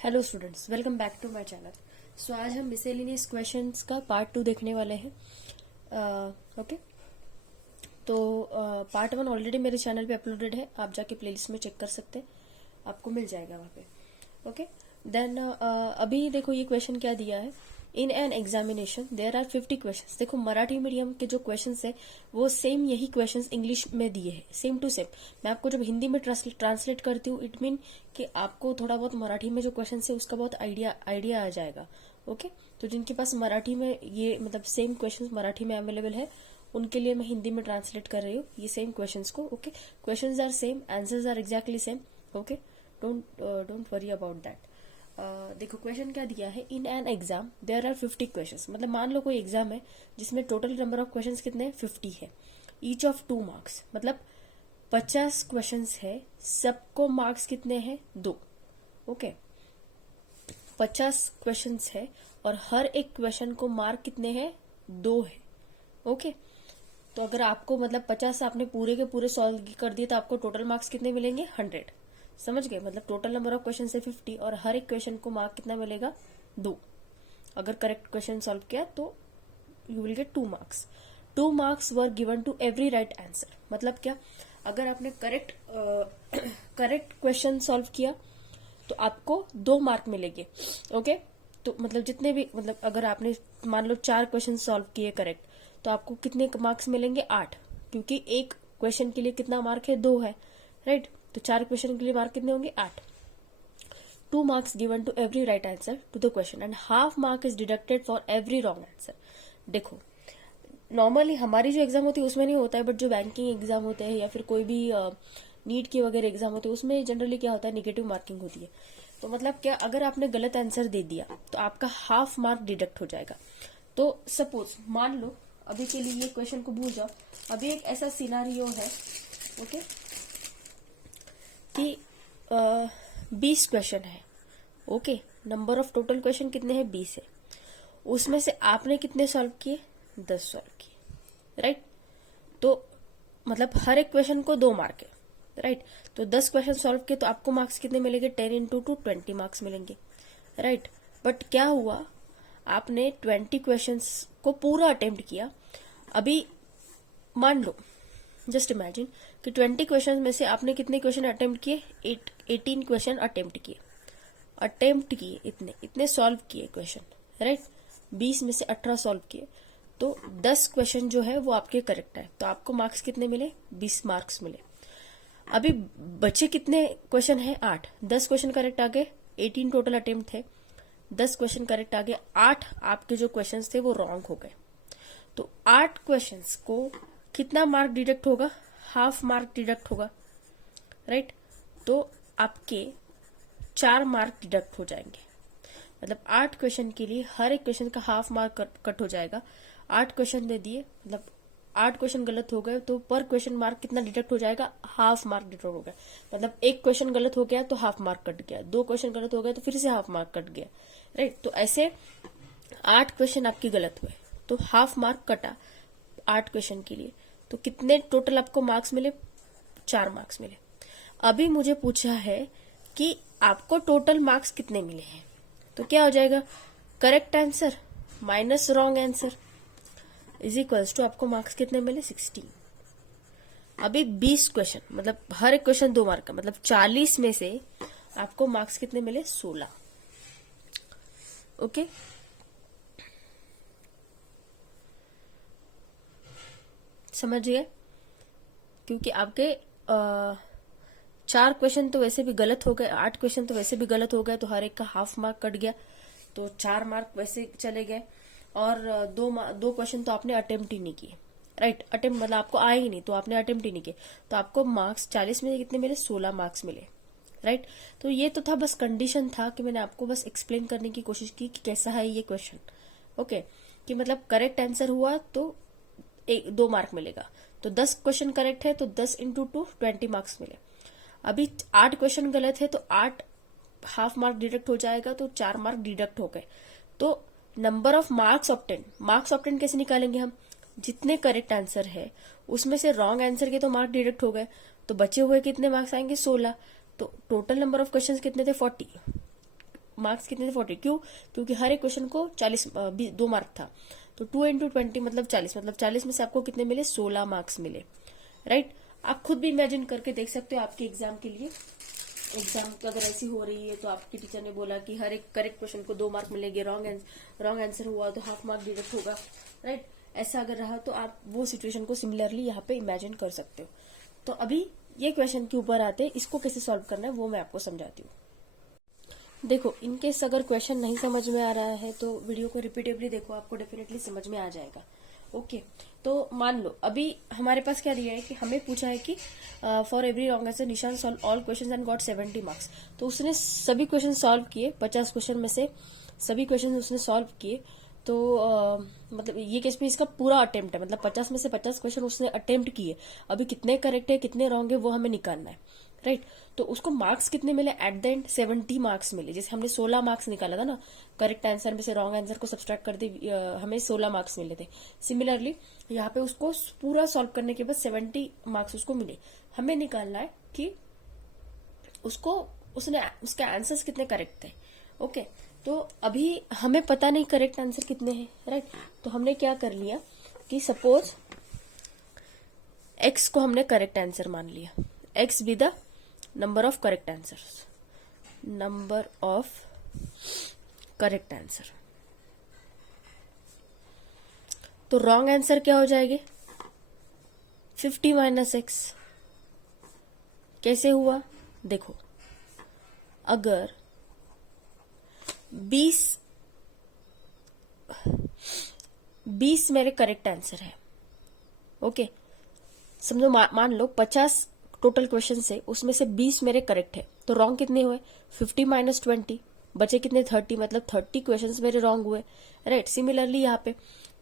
Hello students, welcome back to my channel. So आज हम miscellaneous questions का part 2 देखने वाले हैं। ओके, तो पार्ट 1 ऑलरेडी मेरे चैनल पे अपलोडेड है, आप जाके प्लेलिस्ट में चेक कर सकते हैं, आपको मिल जाएगा वहाँ पे। ओके, देन अभी देखो ये क्वेश्चन क्या दिया है। In an examination there are 50 questions. देखो मराठी मीडियम के जो क्वेश्चंस है वो सेम यही क्वेश्चंस इंग्लिश में दिए हैं, सेम टू सेम। मैं आपको जब हिंदी में ट्रांसलेट करती हूँ, इट मीन कि आपको थोड़ा बहुत मराठी में जो क्वेश्चंस है उसका बहुत आइडिया आ जाएगा। ओके, तो जिनके पास मराठी में ये मतलब सेम क्वेश्चंस मराठी में अवेलेबल है उनके लिए मैं हिंदी में ट्रांसलेट कर रही हूँ ये सेम क्वेश्चंस को। Okay, questions are same, answers are exactly same. Okay, don't worry about that. देखो क्वेश्चन क्या दिया है। In an exam there are 50 questions. मतलब मान लो कोई एग्जाम है जिसमें टोटल नंबर ऑफ क्वेश्चंस कितने हैं, 50 है। ईच ऑफ 2 मार्क्स, मतलब 50 क्वेश्चंस है, सबको मार्क्स कितने हैं, 2। ओके, 50 क्वेश्चंस है और हर एक क्वेश्चन को मार्क कितने हैं, 2 है। ओके, तो अगर आपको मतलब 50 आपने पूरे के पूरे सॉल्व कर दिए तो आपको टोटल मार्क्स कितने मिलेंगे, 100। समझ गए? मतलब टोटल नंबर ऑफ क्वेश्चन है 50 और हर एक क्वेश्चन को मार्क कितना मिलेगा, 2। अगर करेक्ट क्वेश्चन सॉल्व किया तो you will get 2 marks. 2 marks were given to every right answer. मतलब क्या, अगर आपने करेक्ट क्वेश्चन सॉल्व किया तो आपको 2 मार्क मिलेंगे। ओके, तो मतलब जितने भी मतलब अगर आपने मान लो 4 क्वेश्चन सॉल्व किए करेक्ट तो आपको कितने मार्क्स मिलेंगे, 8। क्योंकि एक क्वेश्चन के लिए कितना मार्क है, 2 है, राइट। तो 4 क्वेश्चन के लिए मार्क कितने होंगे, 8। 2 marks given to every right answer to the question and half mark is deducted for every wrong answer। देखो नॉर्मली हमारी जो एग्जाम होती है उसमें नहीं होता है, बट जो बैंकिंग एग्जाम होते हैं या फिर कोई भी नीट की वगैरह एग्जाम होती है उसमें जनरली क्या होता है, निगेटिव मार्किंग होती है। तो मतलब क्या, अगर आपने गलत आंसर दे दिया तो आपका हाफ मार्क डिडक्ट हो जाएगा। तो सपोज मान लो अभी के लिए ये क्वेश्चन को भूल जाओ, अभी एक ऐसा सिनारियो है ओके कि 20 क्वेश्चन है। Okay, number of total question कितने हैं, 20 है। उसमें से आपने कितने सॉल्व किए, 10 सॉल्व किए, राइट। तो मतलब हर एक क्वेश्चन को 2 मार्क है, राइट। तो 10 क्वेश्चन सॉल्व किए तो आपको मार्क्स कितने मिलेंगे, 10 इंटू 2 20 मार्क्स मिलेंगे, राइट। बट क्या हुआ, आपने 20 क्वेश्चन को पूरा अटेम्प्ट किया। अभी मान लो, जस्ट इमेजिन कि 20 क्वेश्चन में से आपने कितने क्वेश्चन अटेम्प्ट किए, 18 क्वेश्चन अटेम्प्ट किए, इतने सॉल्व किए क्वेश्चन, राइट। 20 में से 18 सॉल्व किए तो 10 क्वेश्चन जो है वो आपके करेक्ट है, तो आपको मार्क्स कितने मिले, 20 मार्क्स मिले। अभी बचे कितने क्वेश्चन है, 8। 10 क्वेश्चन करेक्ट आ गए, 18 टोटल अटेम्प्ट थे, 10 क्वेश्चन करेक्ट आ गए, 8 आपके जो क्वेश्चन थे वो रॉन्ग हो गए। तो 8 क्वेश्चन को कितना मार्क डिडक्ट होगा, हाफ मार्क डिडक्ट होगा, राइट। तो आपके 4 मार्क डिडक्ट हो जाएंगे। मतलब 8 क्वेश्चन के लिए हर एक क्वेश्चन का हाफ मार्क कट हो जाएगा। 8 क्वेश्चन दे दिए, मतलब 8 क्वेश्चन गलत हो गए तो पर क्वेश्चन मार्क कितना डिडक्ट हो जाएगा, हाफ मार्क डिडक्ट हो गया। मतलब एक क्वेश्चन गलत हो गया तो हाफ मार्क कट गया, 2 क्वेश्चन गलत हो गए तो फिर से हाफ मार्क कट गया, राइट। तो ऐसे 8 क्वेश्चन आपके गलत हुए तो हाफ मार्क कटा 8 क्वेश्चन के लिए। तो कितने टोटल आपको मार्क्स मिले, 4 मार्क्स मिले। अभी मुझे पूछा है कि आपको टोटल मार्क्स कितने मिले हैं, तो क्या हो जाएगा, correct answer minus wrong answer is equals to आपको मार्क्स कितने मिले, 16। अभी 20 क्वेश्चन मतलब हर एक क्वेश्चन 2 मार्क का, मतलब 40 में से आपको मार्क्स कितने मिले, 16। ओके, समझ गए? क्योंकि आपके 4 क्वेश्चन तो वैसे भी गलत हो गए, 8 क्वेश्चन तो वैसे भी गलत हो गए, तो हर एक का हाफ मार्क कट गया, तो 4 मार्क वैसे चले गए। और 2 क्वेश्चन तो आपने अटेम्प्ट ही नहीं किए, राइट। अटेम्प्ट मतलब आपको आए ही नहीं तो आपने अटेम्प्ट ही नहीं किए, तो आपको मार्क्स 40 में से कितने मिले, 16 मार्क्स मिले, राइट। तो ये तो था, बस कंडीशन था कि मैंने आपको बस एक्सप्लेन करने की कोशिश की कि कैसा है ये क्वेश्चन। ओके, कि मतलब करेक्ट आंसर हुआ तो 2 मार्क मिलेगा। तो 10 क्वेश्चन करेक्ट है तो 10 इंटू 2 20 मार्क्स मिले। अभी 8 क्वेश्चन गलत है तो 8 हाफ मार्क डिडक्ट हो जाएगा, तो 4 मार्क डिडक्ट हो गए। तो नंबर ऑफ मार्क्स ऑप्टेन कैसे निकालेंगे हम, जितने करेक्ट आंसर है उसमें से रॉन्ग आंसर के तो मार्क डिडक्ट हो गए, तो बचे हुए कितने मार्क्स आएंगे, 16। तो टोटल नंबर ऑफ क्वेश्चंस कितने थे, 40। मार्क्स कितने थे 40। क्यों? क्योंकि हर एक क्वेश्चन को 40 2 मार्क था। तो 2 इंटू 20 मतलब 40, मतलब 40 में से आपको कितने मिले? 16 मार्क्स मिले, राइट। आप खुद भी इमेजिन करके देख सकते हो आपके एग्जाम के लिए। एग्जाम अगर ऐसी हो रही है तो आपके टीचर ने बोला कि हर एक करेक्ट क्वेश्चन को 2 मार्क मिलेंगे, रॉन्ग आंसर हुआ तो हाफ मार्क डिडक्ट होगा, राइट। ऐसा अगर रहा तो आप वो सिचुएशन को सिमिलरली यहाँ पे इमेजिन कर सकते हो। तो अभी ये क्वेश्चन के ऊपर आते हैं, इसको कैसे सॉल्व करना है वो मैं आपको समझाती हूँ। देखो, इनकेस अगर क्वेश्चन नहीं समझ में आ रहा है तो वीडियो को रिपीटेडली देखो, आपको डेफिनेटली समझ में आ जाएगा। ओके, तो मान लो अभी हमारे पास क्या दिया है कि हमें पूछा है कि फॉर एवरी रॉन्ग आंसर निशान solve all questions and got 70 marks. तो उसने सभी क्वेश्चन सॉल्व किए, 50 क्वेश्चन में से सभी क्वेश्चन उसने सॉल्व किए। तो मतलब ये केस में इसका पूरा अटेम्प्ट है, मतलब 50 में से 50 क्वेश्चन उसने अटेम्प्ट किए। अभी कितने करेक्ट है कितने रॉन्ग है वो हमें निकालना है, राइट। तो उसको मार्क्स कितने मिले? एट द एंड 70 मार्क्स मिले। जैसे हमने 16 मार्क्स निकाला था ना, करेक्ट आंसर में से रॉन्ग आंसर को सब्सट्रैक्ट कर दी, हमें 16 मार्क्स मिले थे। सिमिलरली यहाँ पे उसको पूरा सॉल्व करने के बाद 70 मार्क्स उसको मिले। हमें निकालना है कि उसके आंसर्स कितने करेक्ट थे। ओके, तो अभी हमें पता नहीं करेक्ट आंसर कितने हैं, राइट। तो हमने क्या कर लिया कि सपोज एक्स को हमने करेक्ट आंसर मान लिया, x be the number of correct answers, number of correct answer. तो रॉन्ग आंसर क्या हो जाएंगे? 50 माइनस एक्स। कैसे हुआ? देखो, अगर 20 मेरे करेक्ट आंसर है, ओके, समझो मान लो 50 टोटल क्वेश्चन से उसमें से 20 मेरे करेक्ट है, तो रॉन्ग कितने हुए? 50 माइनस 20, बचे कितने? 30, मतलब 30 क्वेश्चंस मेरे रॉन्ग हुए, राइट। सिमिलरली यहाँ पे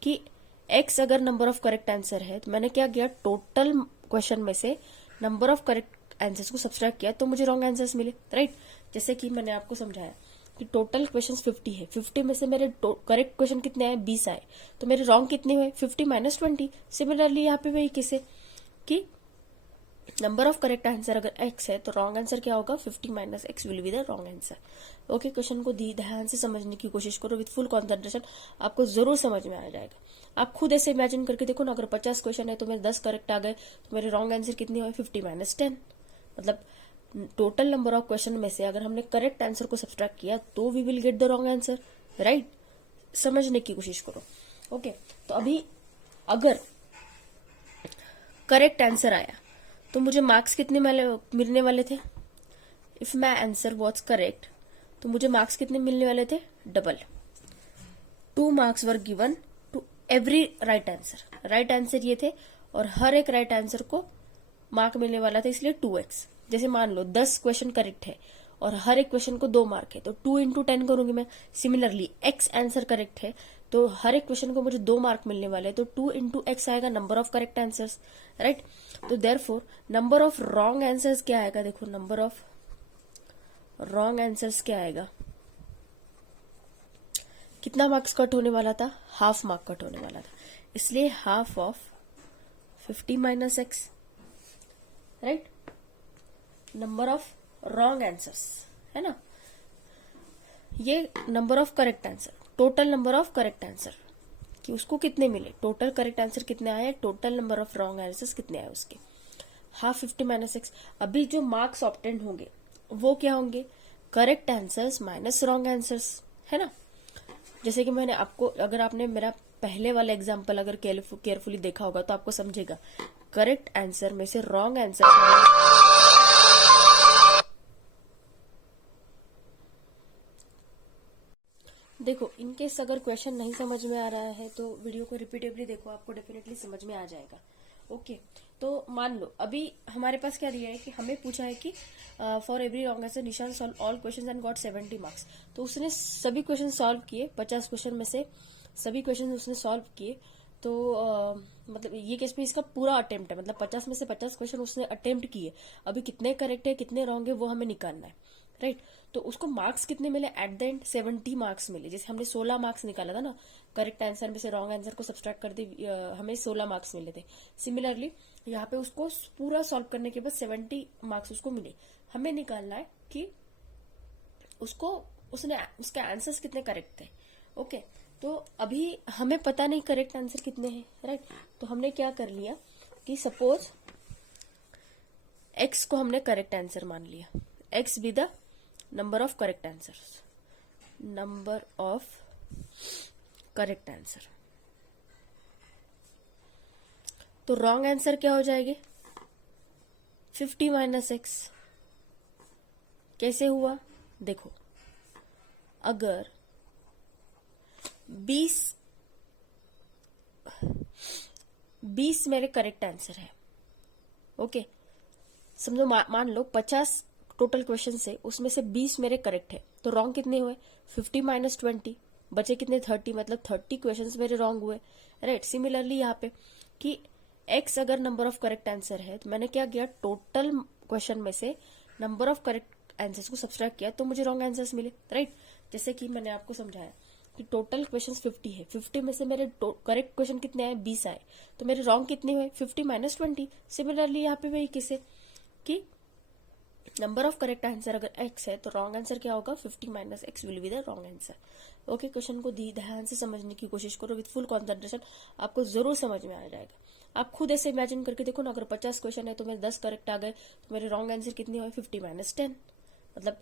कि x अगर नंबर ऑफ करेक्ट आंसर है तो मैंने क्या किया? टोटल क्वेश्चन में से नंबर ऑफ करेक्ट आंसर्स को सब्सट्रैक्ट किया तो मुझे रॉन्ग आंसर्स मिले, राइट। जैसे कि मैंने आपको समझाया कि टोटल क्वेश्चंस 50 है, 50 में से मेरे करेक्ट क्वेश्चन कितने आए? 20 आए, तो मेरे रॉन्ग कितने हुए? 50 माइनस 20। सिमिलरली यहाँ पे वही किसे कि नंबर ऑफ करेक्ट आंसर अगर x है तो रॉन्ग आंसर क्या होगा? 50 minus x will be the wrong answer. Okay, question को ध्यान से समझने की कोशिश करो विथ फुल कॉन्सेंट्रेशन, आपको जरूर समझ में आ जाएगा। आप खुद ऐसे इमेजिन करके देखो ना, अगर 50 क्वेश्चन है तो मेरे 10 करेक्ट आ गए तो मेरे रॉन्ग आंसर कितने हुए? 50 माइनस 10। मतलब टोटल नंबर ऑफ क्वेश्चन में से अगर हमने करेक्ट आंसर को सब्सट्रैक्ट किया तो we will get the wrong answer, right. समझने की कोशिश करो। ओके, तो अभी अगर करेक्ट आंसर आया तो मुझे मार्क्स कितने मिलने वाले थे? If my answer was correct तो मुझे मार्क्स कितने मिलने वाले थे? Double. 2 marks were given to every right answer. Right answer ये थे और हर एक राइट आंसर को मार्क मिलने वाला था, इसलिए 2x। जैसे मान लो 10 क्वेश्चन करेक्ट है और हर एक क्वेश्चन को 2 मार्क है तो 2 इंटू 10 करूंगी मैं। सिमिलरली x आंसर करेक्ट है तो हर एक क्वेश्चन को मुझे 2 मार्क मिलने वाले, तो 2 इंटू एक्स आएगा number of correct answers, right. तो therefore number of wrong answers क्या आएगा? देखो, नंबर ऑफ रॉन्ग आंसर्स क्या आएगा? कितना मार्क्स कट होने वाला था? हाफ मार्क कट होने वाला था, इसलिए half of 50 minus x, right. Number of wrong answers है ना, ये number of correct answer, total number of correct answer कि उसको कितने मिले, टोटल करेक्ट आंसर कितने आए, total number of wrong answers कितने आए उसके, हाफ 50 माइनस एक्स। अभी जो मार्क्स ऑब्टेन होंगे वो क्या होंगे? Correct answers minus wrong answers, है ना। जैसे कि मैंने आपको, अगर आपने मेरा पहले वाला एग्जाम्पल अगर केयरफुली देखा होगा तो आपको समझेगा, करेक्ट आंसर में से रॉन्ग आंसर देखो, इनकेस अगर क्वेश्चन नहीं समझ में आ रहा है तो वीडियो को रिपीटेडली देखो, आपको डेफिनेटली समझ में आ जाएगा। ओके, तो मान लो अभी हमारे पास क्या दिया है कि हमें पूछा है कि फॉर एवरी रॉन्ग आंसर निशान solve all questions and got 70 marks. तो उसने सभी क्वेश्चन सॉल्व किए, 50 क्वेश्चन में से सभी क्वेश्चन उसने सॉल्व किए। तो मतलब ये केस में इसका पूरा अटेम्प्ट है, मतलब 50 में से 50 क्वेश्चन उसने अटेम्प्ट किए। अभी कितने करेक्ट है कितने रॉन्ग है वो हमें निकालना है, राइट। तो उसको मार्क्स कितने मिले? एट द एंड 70 मार्क्स मिले। जैसे हमने 16 मार्क्स निकाला था ना, करेक्ट आंसर में से रॉन्ग आंसर को सब्सट्रैक्ट कर दी, हमें 16 मार्क्स मिले थे। सिमिलरली यहाँ पे उसको पूरा सॉल्व करने के बाद 70 मार्क्स उसको मिले। हमें निकालना है कि उसको उसके आंसर्स कितने करेक्ट थे। ओके, तो अभी हमें पता नहीं करेक्ट आंसर कितने हैं, राइट। तो हमने क्या कर लिया कि सपोज x को हमने करेक्ट आंसर मान लिया, x be the number of correct answers, number of correct answer. तो रॉन्ग आंसर क्या हो जाएंगे, 50 माइनस एक्स। कैसे हुआ, देखो अगर 20 मेरे करेक्ट आंसर है, ओके, समझो मान लो 50 टोटल क्वेश्चन से उसमें से 20 मेरे करेक्ट है, तो रॉन्ग कितने हुए, 50 माइनस 20, बचे कितने 30, मतलब 30 क्वेश्चंस मेरे रॉन्ग हुए, राइट। सिमिलरली यहाँ पे कि x अगर नंबर ऑफ करेक्ट आंसर है, तो मैंने क्या किया, टोटल क्वेश्चन में से नंबर ऑफ करेक्ट आंसर्स को सब्सट्रैक्ट किया, तो मुझे रॉन्ग आंसर्स मिले, राइट। जैसे कि मैंने आपको समझाया कि टोटल क्वेश्चन 50 है, 50 में से मेरे करेक्ट क्वेश्चन कितने आए, 20 आए, तो मेरे रॉन्ग कितने हुए, 50 माइनस 20। सिमिलरली यहाँ पे वही किसे कि नंबर ऑफ करेक्ट आंसर अगर x है तो रॉन्ग आंसर क्या होगा, 50 minus x will be the wrong answer. Okay, question को ध्यान से समझने की कोशिश करो विथ फुल कॉन्सेंट्रेशन, आपको जरूर समझ में आ जाएगा। आप खुद ऐसे इमेजिन करके देखो ना, अगर 50 क्वेश्चन है तो मेरे 10 करेक्ट आ गए, तो मेरे रॉन्ग आंसर कितने हुए, 50 माइनस 10। मतलब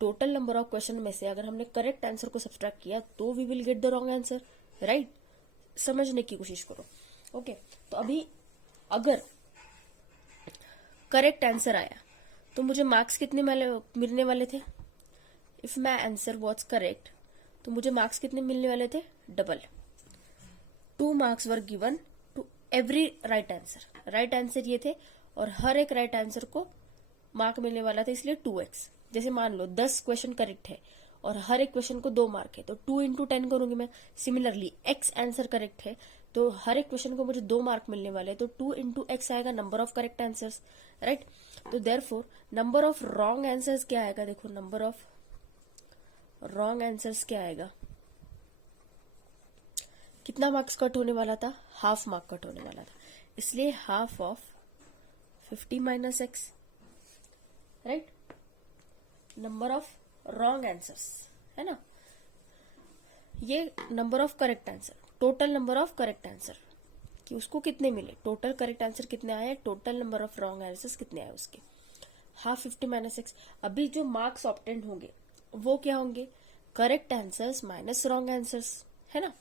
टोटल नंबर ऑफ क्वेश्चन में से अगर हमने करेक्ट आंसर को सब्सट्रैक्ट किया तो we will get the wrong answer, right. समझने की कोशिश करो। ओके, तो अभी अगर करेक्ट आंसर आया तो मुझे मार्क्स कितने मिलने वाले थे, if my answer was correct तो मुझे मार्क्स कितने मिलने वाले थे, double. 2 marks were given to every right answer. Right answer ये थे और हर एक राइट आंसर को मार्क मिलने वाला था, इसलिए 2x। जैसे मान लो 10 क्वेश्चन करेक्ट है और हर एक क्वेश्चन को 2 मार्क है, तो 2 इंटू 10 करूंगी मैं। सिमिलरली x आंसर करेक्ट है तो हर एक क्वेश्चन को मुझे 2 मार्क मिलने वाले, तो 2 इंटू एक्स आएगा number of correct answers, right. तो therefore number of wrong answers क्या आएगा, देखो नंबर ऑफ रॉन्ग आंसर्स क्या आएगा, कितना मार्क्स कट होने वाला था, हाफ मार्क कट होने वाला था, इसलिए half of 50 minus x, right. Number of wrong answers है ना, ये number of correct answer, total number of correct answer कि उसको कितने मिले, टोटल करेक्ट आंसर कितने आए, total number of wrong answers कितने आए उसके, हाफ 50 माइनस एक्स। अभी जो मार्क्स ऑब्टेंड होंगे वो क्या होंगे, correct answers minus wrong answers, है ना।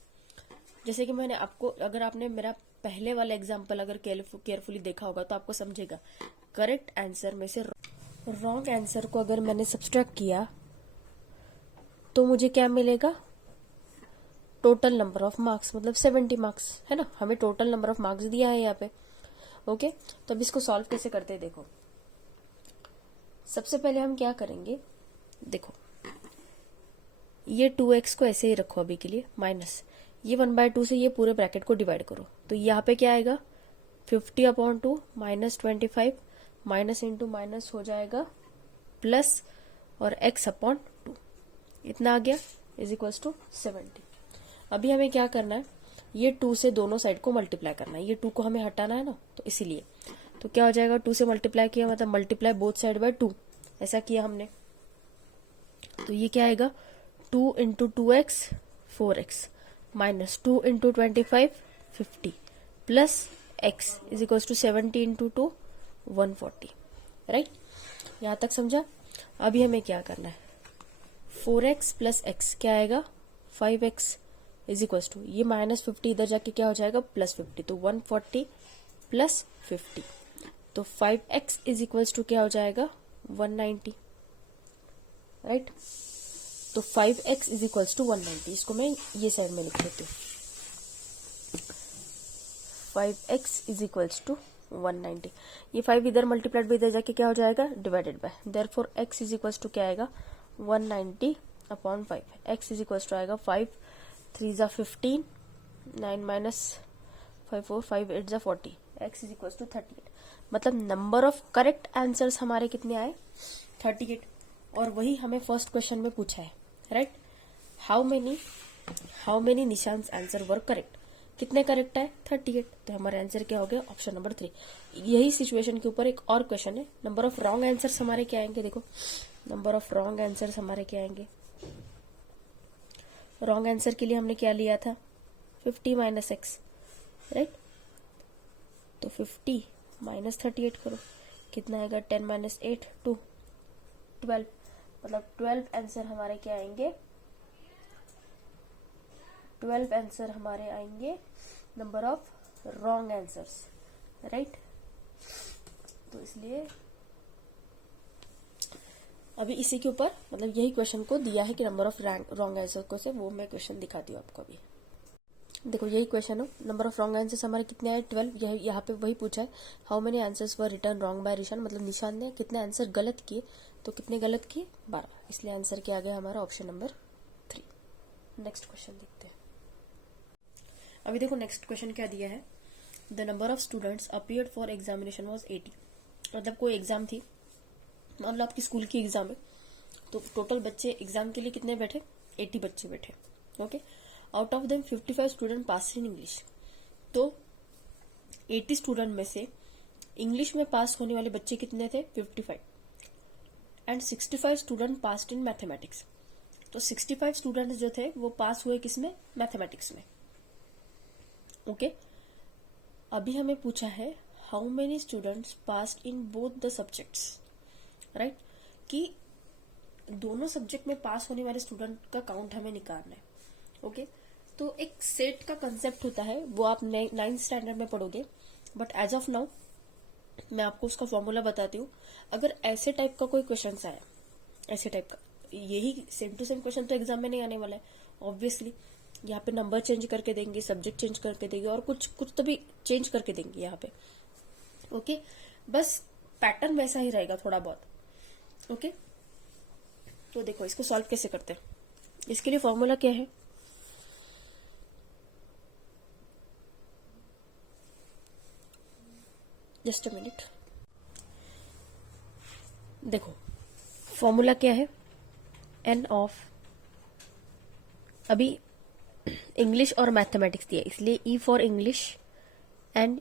जैसे कि मैंने आपको, अगर आपने मेरा पहले वाला एग्जाम्पल अगर केयरफुली देखा होगा तो आपको समझेगा, करेक्ट आंसर में से रॉन्ग आंसर को अगर मैंने सब्सट्रैक्ट किया तो मुझे क्या मिलेगा, टोटल नंबर ऑफ मार्क्स, मतलब 70 मार्क्स, है ना। हमें टोटल नंबर ऑफ मार्क्स दिया है यहाँ पे। ओके, तो अब इसको सॉल्व कैसे करते हैं, देखो सबसे पहले हम क्या करेंगे, देखो ये 2x को ऐसे ही रखो अभी के लिए, माइनस ये 1/2 से ये पूरे ब्रैकेट को डिवाइड करो, तो यहाँ पे क्या आएगा, 50/2 माइनस 25, माइनस इंटू माइनस हो जाएगा प्लस, और x/2 इतना आ गया, इज इक्वल्स टू 70। अभी हमें क्या करना है, ये 2 से दोनों साइड को मल्टीप्लाई करना है, ये 2 को हमें हटाना है ना, तो इसीलिए तो क्या हो जाएगा, 2 से मल्टीप्लाई किया मतलब मल्टीप्लाई बोथ साइड बाय 2, ऐसा किया हमने। तो ये क्या आएगा, 2 into 2x 4x minus 2 into 25 50 plus x is equal to 70 into 2 140, right. यहां तक समझा। अभी हमें क्या करना है, 4x प्लस x क्या आएगा, 5x इज इक्वल टू, ये माइनस 50 इधर जाके क्या हो जाएगा, प्लस 50, तो 140 प्लस 50, तो 5x इज इक्वल टू क्या हो जाएगा, 190, राइट। तो 5x इज इक्वल टू 190, इसको मैं ये साइड में लिख देती हूँ, 5x इज इक्वल टू 190, ये 5 इधर मल्टीप्लाइड बाय इधर जाके क्या हो जाएगा, divided by, therefore x is equal to क्या आएगा, 190/5, x इज इक्वल टू आएगा 5 3 जा 15, 9 माइनस 5 4 5 8 जा 40, x इज इक्वल टू 38। मतलब नंबर ऑफ करेक्ट आंसर्स हमारे कितने आए, 38, और वही हमें फर्स्ट क्वेश्चन में पूछा है, right. How many Nishant's answer were correct, कितने करेक्ट है, 38, तो हमारा आंसर क्या हो गया, ऑप्शन नंबर 3। यही सिचुएशन के ऊपर एक और क्वेश्चन है, नंबर ऑफ रॉन्ग आंसर्स हमारे क्या आएंगे, देखो नंबर ऑफ रॉन्ग आंसर्स हमारे क्या आएंगे, रॉन्ग आंसर के लिए हमने क्या लिया था, 50 माइनस एक्स, राइट। तो 50 माइनस 38 करो, कितना आएगा, 10 माइनस 8 2, 12, मतलब 12 आंसर हमारे क्या आएंगे, 12 आंसर हमारे आएंगे number of wrong answers, right. तो इसलिए अभी इसी के ऊपर मतलब यही क्वेश्चन को दिया है कि नंबर ऑफ रॉन्ग आंसर को से, वो मैं क्वेश्चन दिखाती हूँ आपको अभी। देखो यही क्वेश्चन हो, नंबर ऑफ रॉन्ग आंसर्स हमारे कितने आए, 12। यहाँ पे वही पूछा है, how many answers were return wrong by निशान, मतलब निशान ने कितने आंसर गलत किए, तो कितने गलत किए, 12, इसलिए आंसर क्या आ गया हमारा ऑप्शन नंबर 3। नेक्स्ट क्वेश्चन देखते हैं। अभी देखो नेक्स्ट क्वेश्चन क्या दिया है, the number of students appeared for examination was 80, मतलब कोई एग्जाम थी, मान लो आपकी स्कूल की एग्जाम है, तो टोटल बच्चे एग्जाम के लिए कितने बैठे, 80 बच्चे बैठे, okay. Out of them 55 student pass in English, तो 80 स्टूडेंट में से इंग्लिश में पास होने वाले बच्चे कितने थे, 55, and 65 student pass in mathematics, तो 65 स्टूडेंट जो थे वो पास हुए किसमें, मैथमेटिक्स में, ओके। अभी हमें पूछा है how many students pass in both the subjects, right, कि दोनों सब्जेक्ट में पास होने वाले स्टूडेंट का काउंट हमें निकालना है, ओके। तो एक सेट का कंसेप्ट होता है, वो आप 9th स्टैंडर्ड में पढ़ोगे, बट एज ऑफ नाउ मैं आपको उसका फॉर्मूला बताती हूँ। अगर ऐसे टाइप का कोई क्वेश्चन आया, ऐसे टाइप का, यही सेम टू सेम क्वेश्चन तो एग्जाम में नहीं आने वाला है ऑब्वियसली, यहाँ पे नंबर चेंज करके देंगे, सब्जेक्ट चेंज करके देंगे, और कुछ तो भी चेंज करके देंगे यहाँ पे, ओके। बस पैटर्न वैसा ही रहेगा थोड़ा बहुत, ओके। तो देखो इसको सॉल्व कैसे करते हैं, इसके लिए फॉर्मूला क्या है, जस्ट अ मिनट। देखो फॉर्मूला क्या है, एन ऑफ, अभी इंग्लिश और मैथमेटिक्स दिया इसलिए E for English and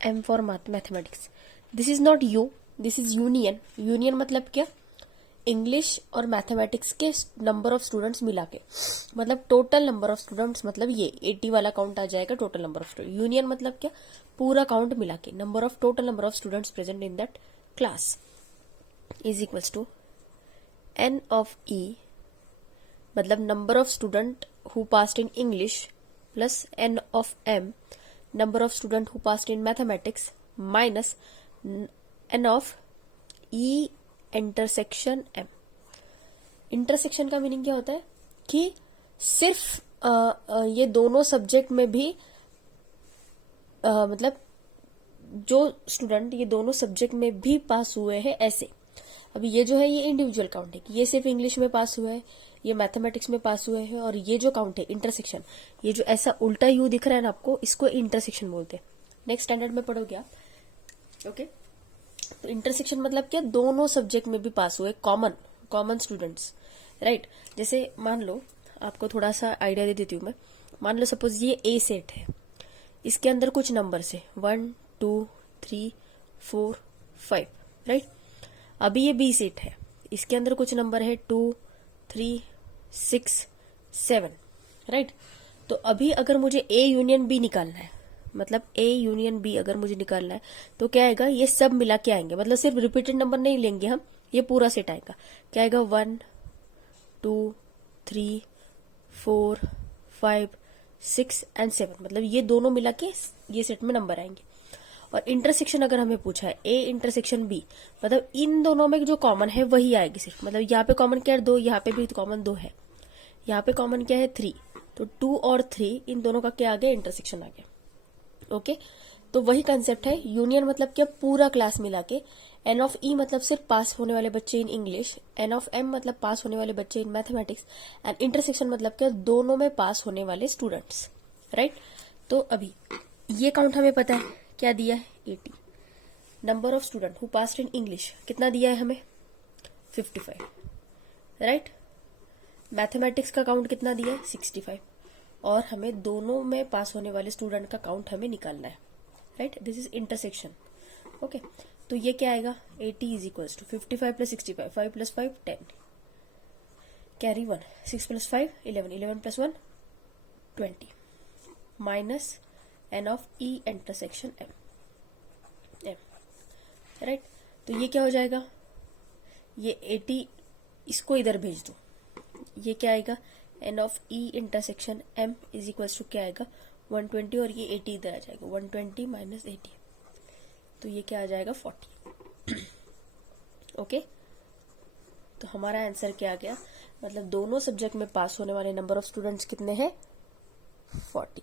M for mathematics. This is not U, this is union. Union मतलब क्या, इंग्लिश और मैथमेटिक्स के नंबर ऑफ स्टूडेंट्स मिला के, मतलब टोटल नंबर ऑफ स्टूडेंट्स, मतलब ये 80 वाला काउंट आ जाएगा total number of student. Union मतलब क्या, पूरा काउंट मिला के, number of total number of students present in that class is equals to N of E, मतलब number of student who passed in English, plus N of M, number of student who passed in mathematics, minus N of E intersection M. Intersection का meaning क्या होता है कि सिर्फ ये दोनों subject में भी मतलब जो स्टूडेंट ये दोनों सब्जेक्ट में भी पास हुए हैं ऐसे। अभी ये जो है ये इंडिविजुअल काउंट है कि ये सिर्फ इंग्लिश में पास हुआ है, ये मैथमेटिक्स में पास हुए हैं, और ये जो काउंट है इंटरसेक्शन, ये जो ऐसा उल्टा यू दिख रहा है ना आपको, इसको इंटरसेक्शन बोलते हैं। नेक्स्ट स्टैंडर्ड में पढ़ोगे आप, ओके। तो इंटरसेक्शन मतलब क्या, दोनों सब्जेक्ट में भी पास हुए कॉमन स्टूडेंट्स, राइट। जैसे मान लो, आपको थोड़ा सा आइडिया दे देती हूँ मैं, मान लो सपोज ये ए सेट है, इसके अंदर कुछ नंबर है 1 2 3 4 5, राइट। अभी ये बी सेट है, इसके अंदर कुछ नंबर है 2 3 6 7, राइट। तो अभी अगर मुझे ए यूनियन बी निकालना है, मतलब ए यूनियन बी अगर मुझे निकालना है, तो क्या आएगा, ये सब मिला के आएंगे, मतलब सिर्फ रिपीटेड नंबर नहीं लेंगे हम, ये पूरा सेट आएगा। क्या आएगा, 1 2 3 4 5 6 एंड 7, मतलब ये दोनों मिला के ये सेट में नंबर आएंगे। और इंटरसेक्शन अगर हमें पूछा है ए इंटरसेक्शन बी, मतलब इन दोनों में जो कॉमन है वही आएगी सिर्फ, मतलब यहाँ पे कॉमन क्या है 2, यहाँ पे भी कॉमन 2 है, यहाँ पे कॉमन क्या है 3, तो 2 और 3 इन दोनों का क्या आ गया, इंटरसेक्शन आ गया, ओके। तो वही कंसेप्ट है, यूनियन मतलब क्या, पूरा क्लास मिला के, एन ऑफ ई मतलब सिर्फ पास होने वाले बच्चे in English, n of M मतलब पास होने वाले बच्चे इन मैथमेटिक्स, एंड इंटरसेक्शन मतलब क्या, दोनों में पास होने वाले स्टूडेंट्स, राइट। तो अभी ये काउंट हमें पता है, क्या दिया है 80। Number of student who passed in English कितना दिया है हमें, 55, राइट। मैथमेटिक्स का काउंट कितना दिया है, 65, और हमें दोनों में पास होने वाले स्टूडेंट का काउंट हमें निकालना है, right. This is intersection, okay. तो ये क्या आएगा, 80 is equals to 55 plus 65, 5 plus 5 10, carry 1, 6 + 5 11, 11 + 1 20 minus n of E intersection M, right. तो ये क्या हो जाएगा, ये 80 इसको इधर भेज दो, ये क्या आएगा n of E intersection M is equals to क्या आएगा 120, और ये 80 इधर आ जाएगा 120 माइनस 80, तो ये क्या आ जाएगा 40। ओके, तो हमारा आंसर क्या आ गया, मतलब दोनों सब्जेक्ट में पास होने वाले नंबर ऑफ स्टूडेंट्स कितने हैं 40।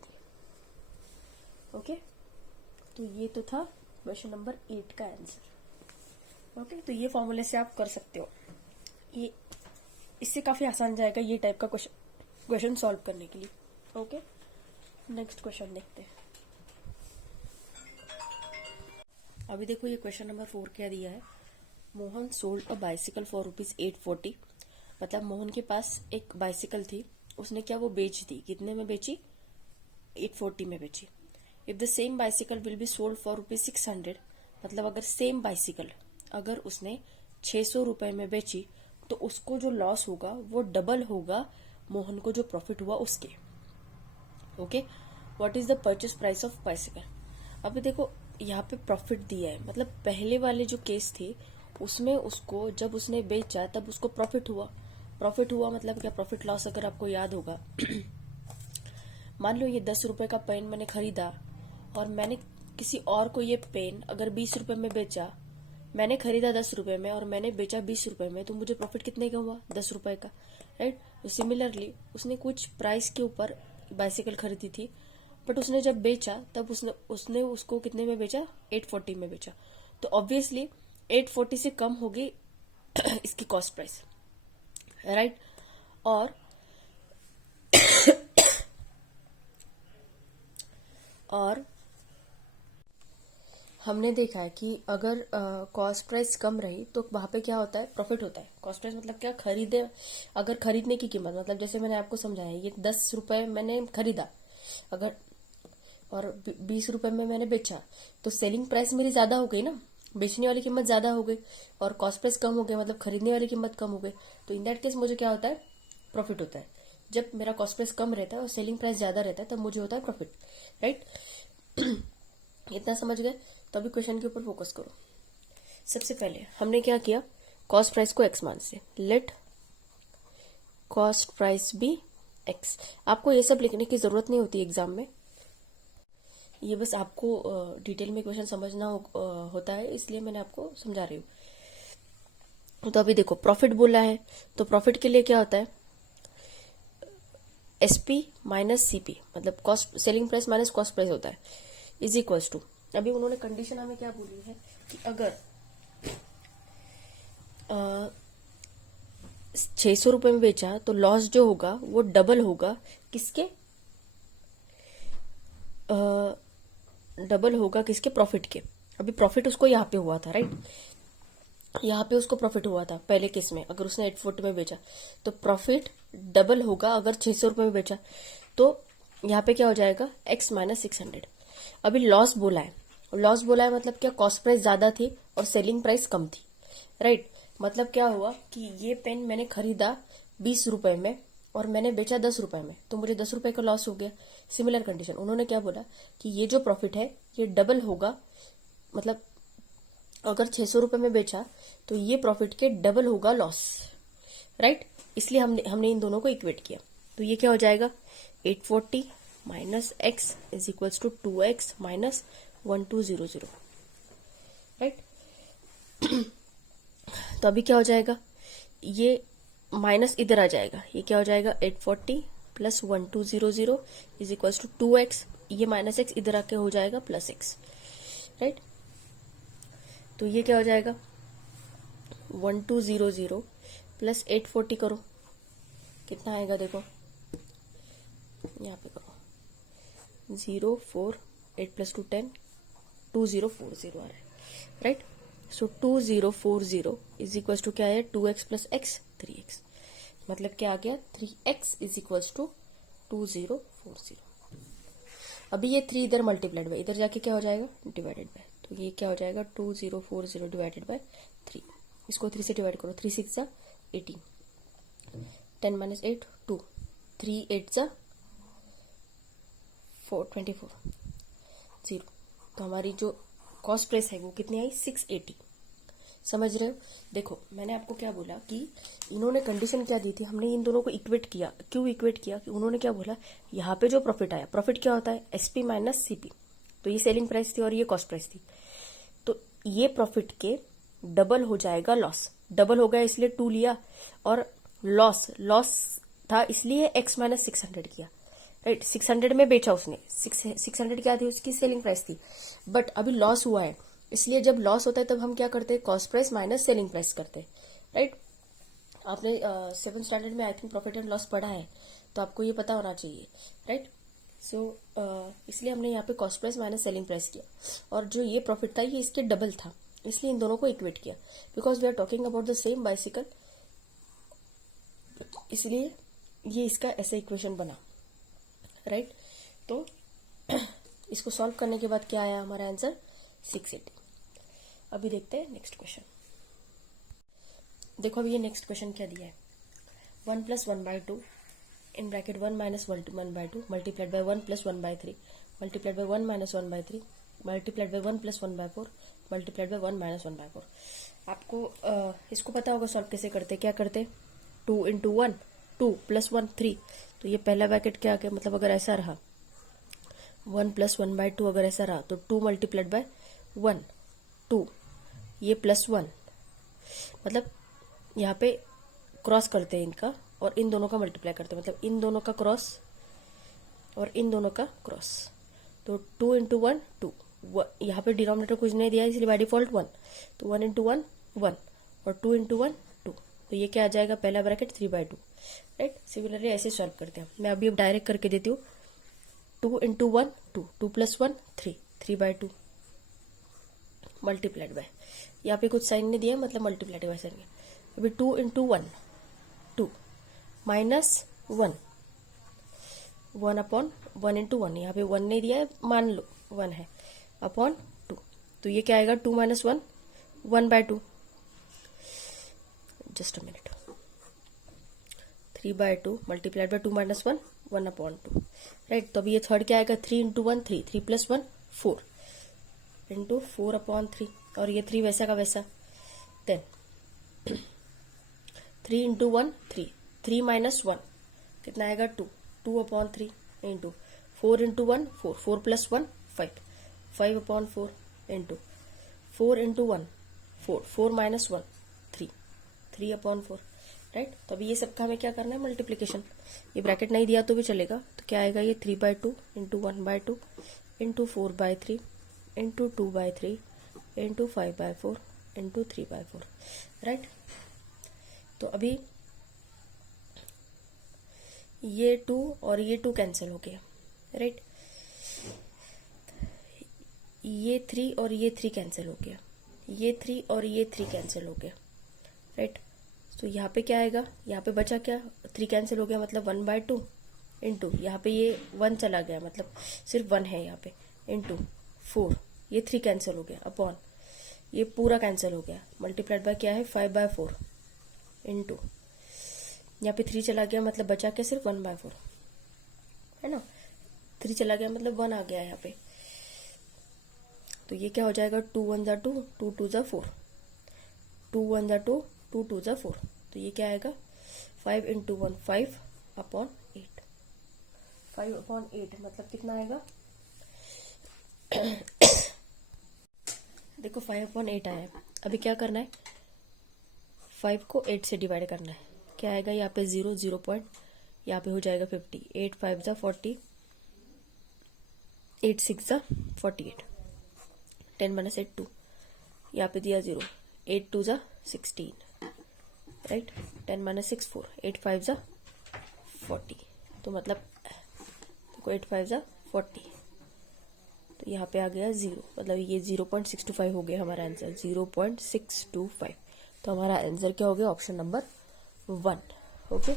ओके, तो ये तो था क्वेश्चन नंबर 8 का आंसर। ओके, तो ये फॉर्मूले से आप कर सकते हो, ये इससे काफी आसान जाएगा ये टाइप का क्वेश्चन सॉल्व करने के लिए। ओके, नेक्स्ट क्वेश्चन देखते हैं। अभी देखो ये क्वेश्चन नंबर 4 क्या दिया है, Mohan sold a bicycle for ₹840, मतलब मोहन के पास एक बाइसिकल थी, उसने क्या वो बेच दी, कितने में बेची 840 में बेची। If the same bicycle will be sold for ₹600, मतलब अगर सेम बाइसिकल अगर उसने 600 रुपए में बेची तो उसको जो लॉस होगा वो डबल होगा मोहन को जो प्रॉफिट हुआ उसके। Okay, what is the purchase price of bicycle. अभी देखो यहाँ पे प्रॉफिट दिया है, मतलब पहले वाले जो केस थे उसमें उसको जब उसने बेचा तब उसको प्रॉफिट हुआ। प्रॉफिट हुआ मतलब क्या, प्रॉफिट लॉस अगर आपको याद होगा मान लो ये 10 रुपए का पेन मैंने खरीदा और मैंने किसी और को ये पेन अगर 20 रुपए में बेचा, मैंने खरीदा 10 रुपए में और मैंने बेचा 20 रुपए में, तो मुझे प्रॉफिट कितने का हुआ 10 रुपए का, राइट। तो सिमिलरली उसने कुछ प्राइस के ऊपर बाइसिकल खरीदी थी, बट उसने जब बेचा तब उसने उसको कितने में बेचा 840 में बेचा, तो ऑब्वियसली 840 से कम होगी इसकी कॉस्ट प्राइस, राइट। और हमने देखा है कि अगर कॉस्ट प्राइस कम रही तो वहां पे क्या होता है प्रॉफिट होता है। कॉस्ट प्राइस मतलब क्या, अगर खरीदने की कीमत, मतलब जैसे मैंने आपको समझाया ये 10 रुपए मैंने खरीदा अगर और 20 रुपए में मैंने बेचा, तो सेलिंग प्राइस मेरी ज्यादा हो गई ना, बेचने वाली कीमत ज्यादा हो गई और कॉस्ट प्राइस कम हो गई, मतलब खरीदने वाली कीमत कम हो गई। तो इन दैट केस मुझे क्या होता है प्रॉफिट होता है। जब मेरा कॉस्ट प्राइस कम रहता है और सेलिंग प्राइस ज्यादा रहता है तब मुझे होता है प्रॉफिट, राइट। इतना समझ गए, तो अभी क्वेश्चन के ऊपर फोकस करो। सबसे पहले हमने क्या किया, कॉस्ट प्राइस को एक्स मान से, let cost price be x. आपको ये सब लिखने की जरूरत नहीं होती एग्जाम में, ये बस आपको डिटेल में क्वेश्चन समझना होता है, इसलिए मैंने आपको समझा रही हूँ। तो अभी देखो प्रॉफिट बोला है, तो प्रॉफिट के लिए क्या होता है एसपी माइनस सीपी, मतलब cost selling price minus cost price होता है, इज इक्वल्स टू। अभी उन्होंने कंडीशन हमें क्या बोली है कि अगर 600 रुपए में बेचा तो लॉस जो होगा वो डबल होगा किसके, डबल होगा किसके प्रॉफिट के। अभी प्रॉफिट उसको यहाँ पे हुआ था, राइट, यहाँ पे उसको प्रॉफिट हुआ था पहले केस में, अगर उसने 840 में बेचा तो प्रॉफिट डबल होगा अगर 600 रुपए में बेचा, तो यहाँ पे क्या हो जाएगा x माइनस 600। अभी लॉस बोला है, लॉस बोला है मतलब क्या, कॉस्ट प्राइस ज्यादा थी और सेलिंग प्राइस कम थी, राइट। मतलब क्या हुआ कि ये पेन मैंने खरीदा 20 रुपए में और मैंने बेचा 10 रुपए में, तो मुझे 10 रुपए का लॉस हो गया। सिमिलर कंडीशन उन्होंने क्या बोला कि ये जो प्रॉफिट है ये डबल होगा, मतलब अगर 600 रुपए में बेचा तो ये प्रॉफिट के डबल होगा लॉस, राइट। इसलिए हमने इन दोनों को इक्वेट किया, तो ये क्या हो जाएगा 840 minus x is equals to 2x minus 1200, right. तो अभी क्या हो जाएगा, ये माइनस इधर आ जाएगा, ये क्या हो जाएगा 840 plus 1200 is equals to 2x, ये माइनस एक्स इधर आके हो जाएगा प्लस एक्स, राइट। तो ये क्या हो जाएगा 1200 प्लस 840 करो कितना आएगा, देखो यहाँ पे करो 0 4 8 प्लस 2 10 2040 आ रहा है, right. So 2040 is equals to क्या है 2x प्लस एक्स 3x, मतलब क्या आ गया 3x इज इक्वल्स टू 2040। अभी ये 3 इधर मल्टीप्लाइड बाय इधर जाके क्या हो जाएगा डिवाइडेड बाय, तो ये क्या हो जाएगा 2040 डिवाइडेड बाय 3, इसको 3 से डिवाइड करो, 3 6 18, 10 माइनस 8 2, 3 8 जा 4 24 0। तो हमारी जो कॉस्ट प्राइस है वो कितनी आई 680। समझ रहे हो? देखो मैंने आपको क्या बोला कि इन्होंने कंडीशन क्या दी थी, हमने इन दोनों को इक्वेट किया। क्यों इक्वेट किया? कि उन्होंने क्या बोला, यहाँ पे जो प्रॉफिट आया, प्रॉफिट क्या होता है एसपी माइनस सीपी। तो ये सेलिंग प्राइस थी और ये कॉस्ट प्राइस थी। तो ये प्रॉफिट के डबल हो जाएगा लॉस। डबल हो गया इसलिए 2 लिया, और लॉस था इसलिए x माइनस 600 किया। राइट, 600 में बेचा उसने। 600 क्या थी उसकी सेलिंग प्राइस थी, बट अभी लॉस हुआ है, इसलिए जब लॉस होता है तब हम क्या करते हैं, cost price minus selling price करते हैं। राइट, आपने 7th स्टैंडर्ड में I think profit and loss पढ़ा है, तो आपको ये पता होना चाहिए। राइट, सो इसलिए हमने यहाँ पे cost price minus selling price किया, और जो ये प्रॉफिट था ये इसके डबल था, इसलिए इन दोनों को इक्वेट किया। Because we are talking about the same bicycle, इसलिए ये इसका ऐसा इक्वेशन बना। राइट, तो इसको सॉल्व करने के बाद क्या आया हमारा आंसर 680। अभी देखते हैं नेक्स्ट क्वेश्चन। देखो अभी ये नेक्स्ट क्वेश्चन क्या दिया है, 1 plus 1/2 in bracket 1 minus 1/2 multiplied by 1 plus 1/3 multiplied by 1 minus 1/3 multiplied by 1 plus 1/4 multiplied by 1 minus 1/4। आपको इसको पता होगा सॉल्व कैसे करते, क्या करते, 2 इंटू 1 2 प्लस 1 3। तो ये पहला ब्रैकेट क्या आ गया, मतलब अगर ऐसा रहा 1 प्लस 1/2, अगर ऐसा रहा तो 2 मल्टीप्लाइड बाय 1 2, ये प्लस 1, मतलब यहाँ पे क्रॉस करते हैं इनका और इन दोनों का मल्टीप्लाई करते हैं, मतलब इन दोनों का क्रॉस और इन दोनों का क्रॉस। तो 2 इंटू 1 2, यहाँ पे डिनोमिनेटर कुछ नहीं दिया इसलिए बाय डिफॉल्ट 1, तो 1 इंटू 1 1 और 2 इंटू 1 2। तो ये क्या आ जाएगा, पहला ब्रैकेट 3/2। राइट, सिमिलरली ऐसे सॉल्व करते हैं। मैं अभी अब डायरेक्ट करके देती हूँ, 2 इंटू 1 2 2 प्लस 1 3 3/2 मल्टीप्लाइड बाय, यहाँ पे कुछ साइन नहीं दिया मतलब मल्टीप्लाइड बाय साइन। अभी 2 इंटू 1 2 माइनस 1 1 अपॉन 1 इंटू 1, यहाँ पे 1 नहीं दिया है, मान लो 1 है, अपॉन 2। तो ये क्या आएगा, 2 minus 1 1/2। Just a minute, 3/2 multiplied by 2 minus 1 1 upon 2। Right, तो अभी ये थर्ड क्या आएगा, 3 इंटू 1 3 3 प्लस 1 4 इंटू 4 अपॉन 3, और ये 3 वैसा का वैसा 10। 3 इंटू 1 3 3 माइनस 1 कितना आएगा 2 2 upon 3 into 4 into 1 4 4 plus 1 5 5 upon 4 into 4 into 1 4 4 minus 1 3 3 upon 4। Right, तो अभी ये सबका हमें क्या करना है, मल्टीप्लीकेशन। ये ब्रैकेट नहीं दिया तो भी चलेगा, तो क्या आएगा, ये 3/2 into 1/2 into 4/3 into 2/3 into 5/4 into 3/4। Right, तो अभी ये 2 और ये 2 कैंसिल हो गया। राइट, ये 3 और ये 3 कैंसिल हो गया, ये 3 और ये 3 कैंसिल हो गया। राइट, तो यहाँ पे क्या आएगा, यहाँ पे बचा क्या, 3 कैंसिल हो गया मतलब 1/2 इंटू, यहाँ पे ये 1 चला गया मतलब सिर्फ 1 है यहाँ पे, इंटू 4, ये 3 कैंसिल हो गया, अपॉन ये पूरा कैंसिल हो गया, मल्टीप्लाइड बाय क्या है 5/4 इंटू, यहाँ पे 3 चला गया मतलब बचा क्या, सिर्फ 1/4 है ना, 3 चला गया मतलब 1 आ गया यहाँ पे। तो ये क्या हो जाएगा, 2 1 जा 2 2 2 जा 4 2 1 जा 2 2 2 जा 4। तो ये क्या आएगा, 5 इंटू 1 5 अपॉन 8 5 अपॉन 8 मतलब कितना आएगा देखो 5 अपॉन 8 आया है। अभी क्या करना है, 5 को 8 से डिवाइड करना है, क्या आएगा यहाँ पे 0 0 पॉइंट, यहाँ पे हो जाएगा 50 8 5 जा 40 8 6 जा 48 10 माइनस 8 2, यहाँ पे दिया 0 8 2 जा 16। राइट, 10 माइनस 6 4 8 5 जा 40, तो मतलब देखो 8 5 जा 40, तो यहाँ पे आ गया 0, मतलब ये 0.625 हो गया हमारा आंसर, 0.625। तो हमारा आंसर क्या हो गया, ऑप्शन नंबर 1। ओके,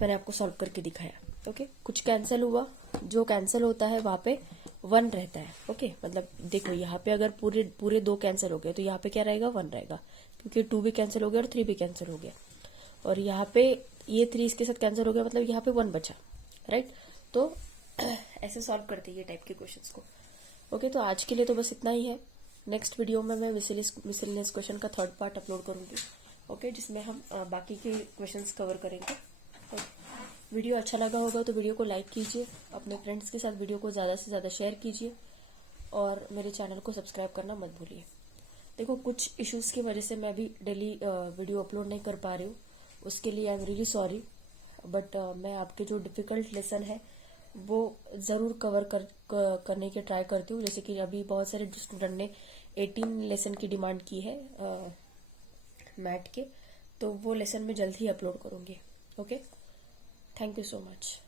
मैंने आपको सॉल्व करके दिखाया। ओके, कुछ कैंसिल हुआ, जो कैंसिल होता है वहां पे 1 रहता है। ओके, मतलब देखो यहाँ पे अगर पूरे 2 कैंसिल हो गए तो यहाँ पे क्या रहेगा, 1 रहेगा, क्योंकि 2 भी कैंसिल हो गया और 3 भी कैंसिल हो गया। और यहाँ पे ये 3 इसके साथ कैंसिल हो गया, मतलब यहाँ पे 1 बचा, राइट। तो ऐसे सॉल्व करते हैं ये टाइप के क्वेश्चंस को। ओके, तो आज के लिए तो बस इतना ही है। नेक्स्ट वीडियो में मैं मिसलेनियस क्वेश्चन का 3rd पार्ट अपलोड करूंगी, ओके, जिसमें हम बाकी के क्वेश्चंस कवर करेंगे। ओके, वीडियो अच्छा लगा होगा तो वीडियो को लाइक कीजिए, अपने फ्रेंड्स के साथ वीडियो को ज़्यादा से ज़्यादा शेयर कीजिए और मेरे चैनल को सब्सक्राइब करना मत भूलिए। देखो, कुछ इश्यूज़ की वजह से मैं भी डेली वीडियो अपलोड नहीं कर पा रही हूँ, उसके लिए I am really sorry, but मैं आपके जो डिफ़िकल्ट लेसन है वो ज़रूर कवर करने के ट्राई करती हूँ। जैसे कि अभी बहुत सारे स्टूडेंट ने 18 लेसन की डिमांड की है मैथ के, तो वो लेसन में जल्द ही अपलोड करूँगी। Okay, thank you so much.